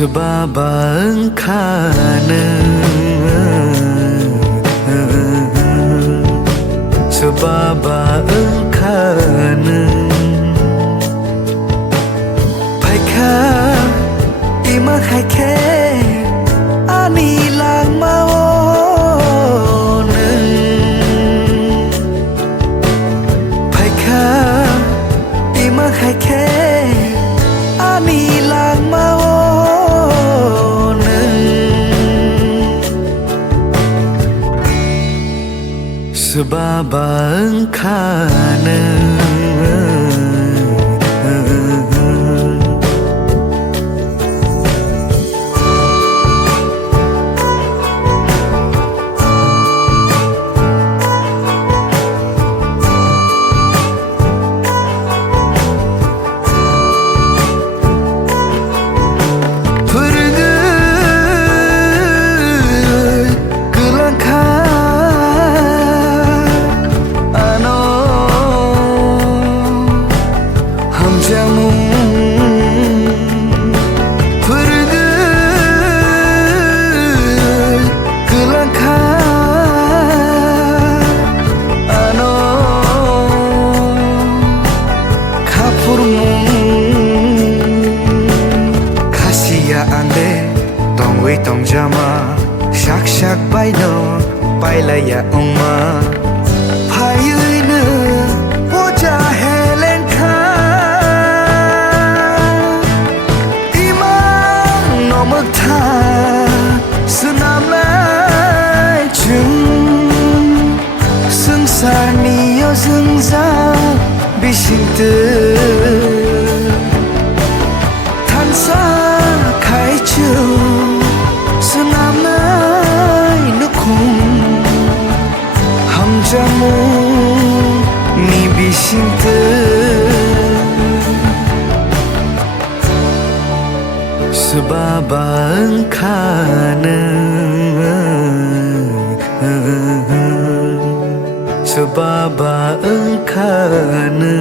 Sebabang khana Sebabang khana Pai kha ima khai khe Ani lang mao nâng Pai kha ima khai khe Ani lang mao Sebabang khana Tong jama shak shak bai no pai la ya umma phai ơi nơ wo cha he len kha ima no mak tha sunam lai chung sung sa ni yo sung za bi sing te than sa khai chu Senam nai nukum Ham jamu ni bising te Sebabang khana Sebabang khana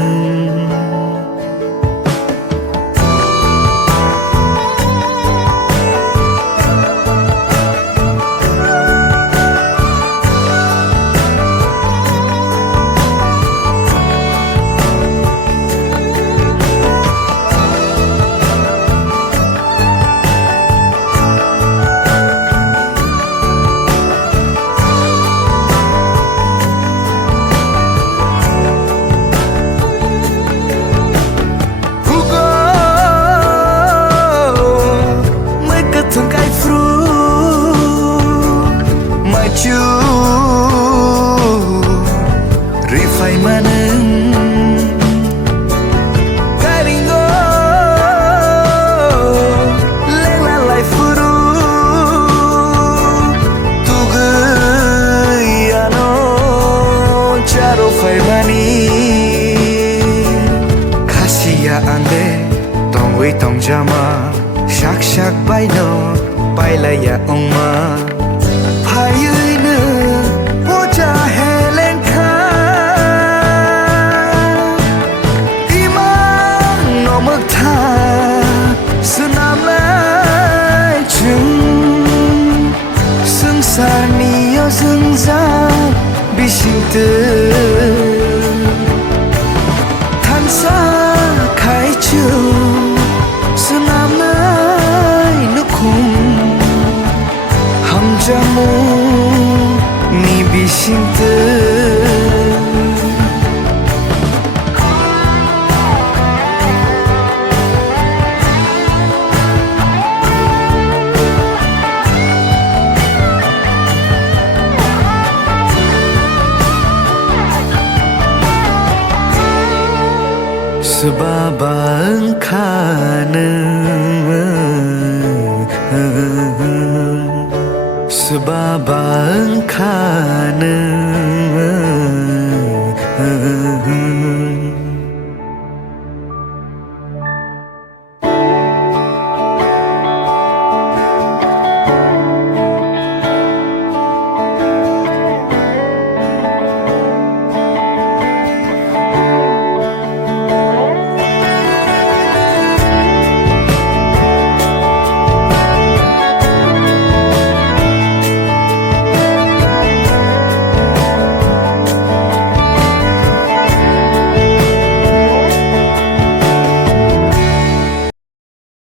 Chu rifai maneng karingo lela lai furu tugayano charo fai mani khasiya ande tong wei tong jama shak shak bai no pai la ya umma phai ơi nơ wo cha he len kha ima no mak tha sunam lai chung sung sa ni yo sung za bi sing te than sa khai chu sunam lai nukum jamu ni bising te Sebabang khana Sebabang khana